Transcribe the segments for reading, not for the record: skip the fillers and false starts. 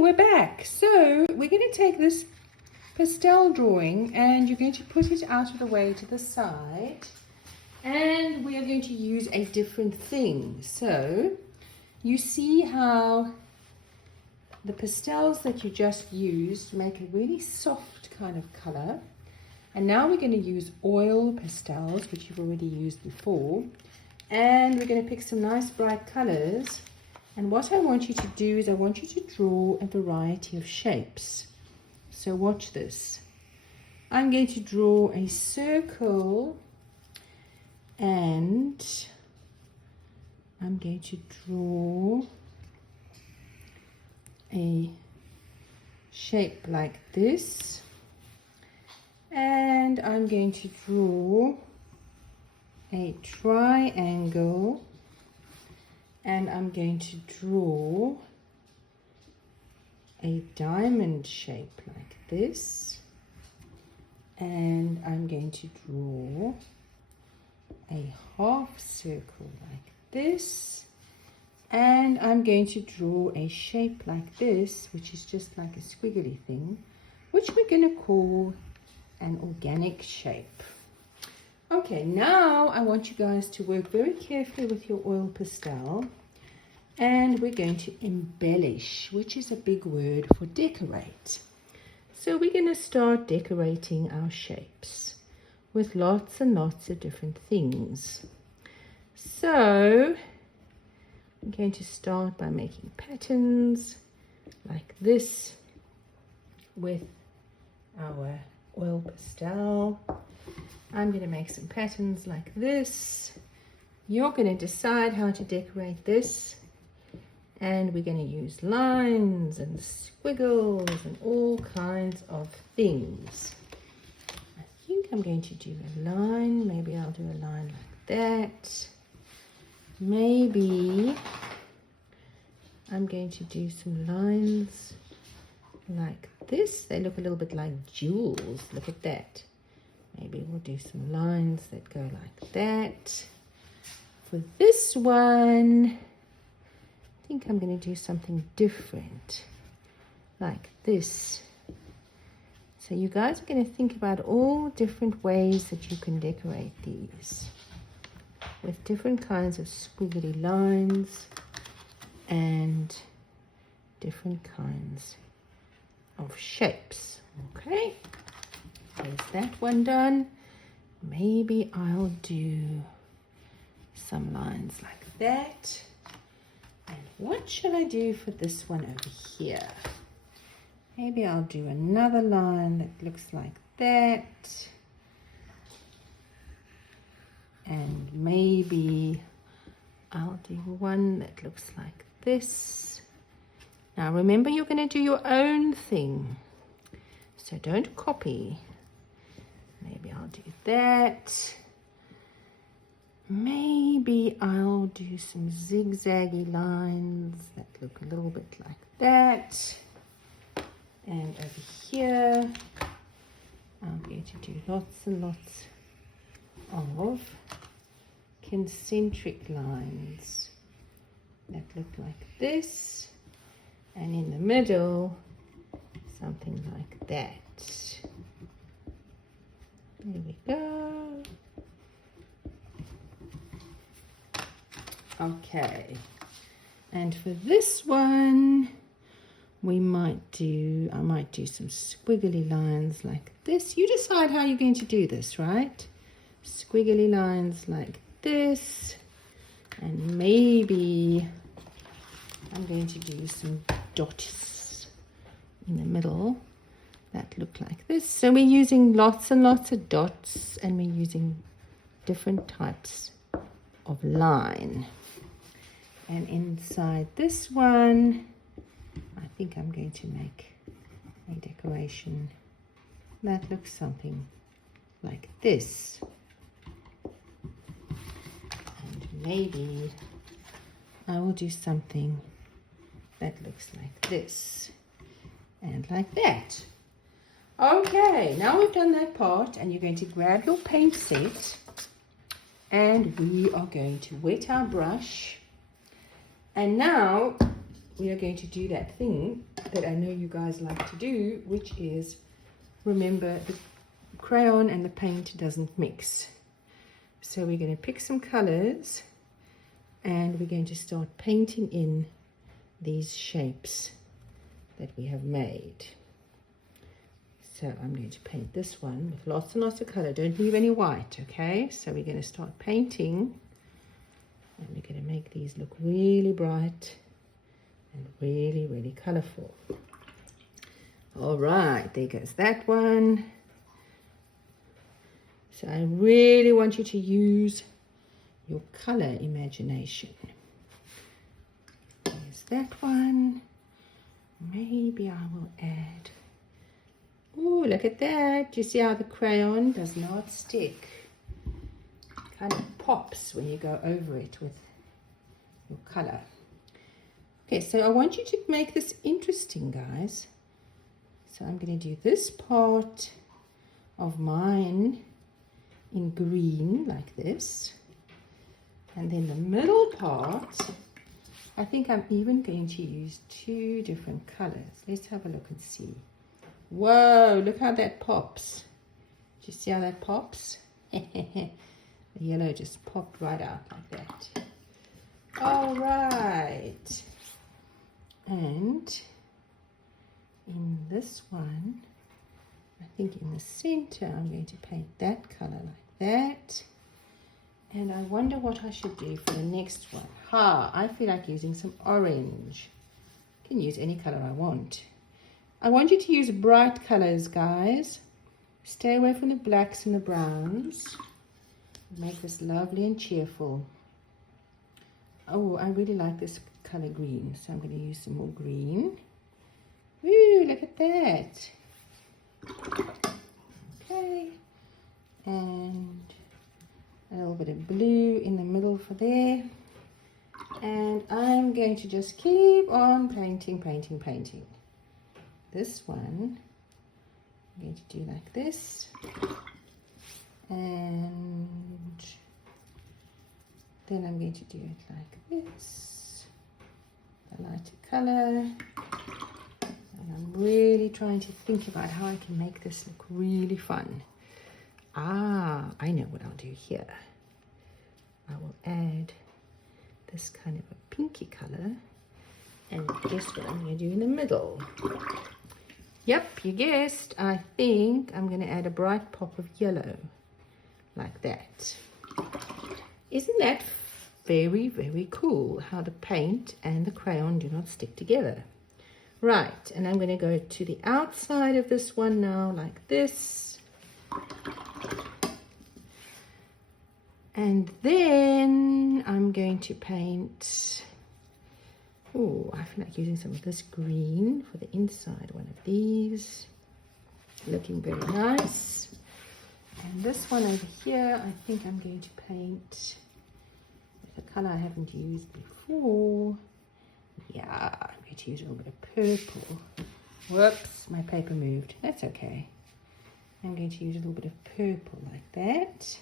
we're back. So we're going to take this pastel drawing and you're going to put it out of the way to the side, and we are going to use a different thing. So you see how the pastels that you just used make a really soft kind of color, and now we're going to use oil pastels, which you've already used before, and we're going to pick some nice bright colors. And what I want you to do is I want you to draw a variety of shapes. So watch this. I'm going to draw a circle, and I'm going to draw a shape like this, and I'm going to draw a triangle, and I'm going to draw a diamond shape like this, and I'm going to draw a half circle like this, and I'm going to draw a shape like this, which is just like a squiggly thing, which we're going to call an organic shape. Okay, now I want you guys to work very carefully with your oil pastel, and we're going to embellish, which is a big word for decorate. So we're going to start decorating our shapes with lots and lots of different things. So I'm going to start by making patterns like this with our oil pastel. I'm going to make some patterns like this. You're going to decide how to decorate this, and we're going to use lines and squiggles and all kinds of things. I think I'm going to do a line. Maybe I'll do a line like that. Maybe I'm going to do some lines like this. They look a little bit like jewels. Look at that. Maybe we'll do some lines that go like that. For this one, I think I'm going to do something different, like this. So you guys are going to think about all different ways that you can decorate these with different kinds of squiggly lines and different kinds of shapes. Okay, there's that one done. Maybe I'll do some lines like that. And what shall I do for this one over here? Maybe I'll do another line that looks like that. And maybe I'll do one that looks like this. Now remember, you're going to do your own thing, so don't copy. Maybe I'll do that. Maybe I'll do some zigzaggy lines that look a little bit like that. And over here, I'm going to do lots and lots of concentric lines that look like this. And in the middle, something like that. There we go. Okay, and for this one, I might do some squiggly lines like this. You decide how you're going to do this, right? Squiggly lines like this, and maybe I'm going to do some dots in the middle that look like this. So we're using lots and lots of dots, and we're using different types of line. And inside this one, I think I'm going to make a decoration that looks something like this. And maybe I will do something that looks like this and like that. Okay, now we've done that part, and you're going to grab your paint set, and we are going to wet our brush. And now we are going to do that thing that I know you guys like to do, which is remember the crayon and the paint doesn't mix. So we're going to pick some colors and we're going to start painting in these shapes that we have made. So I'm going to paint this one with lots and lots of color. Don't leave any white, okay? So we're going to start painting and we're going to make these look really bright and really, really colorful. All right, there goes that one. So I really want you to use your color imagination. There's that one. Maybe I will add. Oh, look at that. Do you see how the crayon does not stick? It kind of pops when you go over it with your color. Okay, so I want you to make this interesting, guys. So I'm going to do this part of mine in green like this. And then the middle part, I think I'm even going to use 2 different colors. Let's have a look and see. Whoa, look how that pops. Do you see how that pops? The yellow just popped right out like that. All right. And in this one, I think in the center, I'm going to paint that color like that. And I wonder what I should do for the next one. I feel like using some orange. I can use any color I want. I want you to use bright colors, guys. Stay away from the blacks and the browns. Make this lovely and cheerful. Oh, I really like this color green, so I'm going to use some more green. Ooh, look at that. Okay. And a little bit of blue in the middle for there. And I'm going to just keep on painting, painting, painting. This one, I'm going to do like this. And then I'm going to do it like this. A lighter color. And I'm really trying to think about how I can make this look really fun. I know what I'll do here. I will add this kind of a pinky color. And guess what I'm going to do in the middle? Yep, you guessed. I think I'm going to add a bright pop of yellow. Like that. Isn't that very, very cool how the paint and the crayon do not stick together? Right, and I'm going to go to the outside of this one now, like this. And then I'm going to paint, oh, I feel like using some of this green for the inside one of these. Looking very nice. And this one over here, I think I'm going to paint with a color I haven't used before. Yeah, I'm going to use a little bit of purple. Whoops, my paper moved. That's okay. I'm going to use a little bit of purple like that.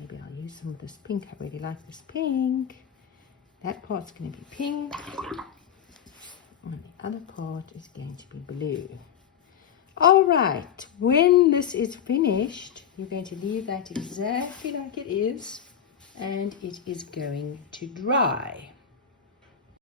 Maybe I'll use some of this pink. I really like this pink. That part's going to be pink. And the other part is going to be blue. All right, when this is finished, you're going to leave that exactly like it is, and it is going to dry.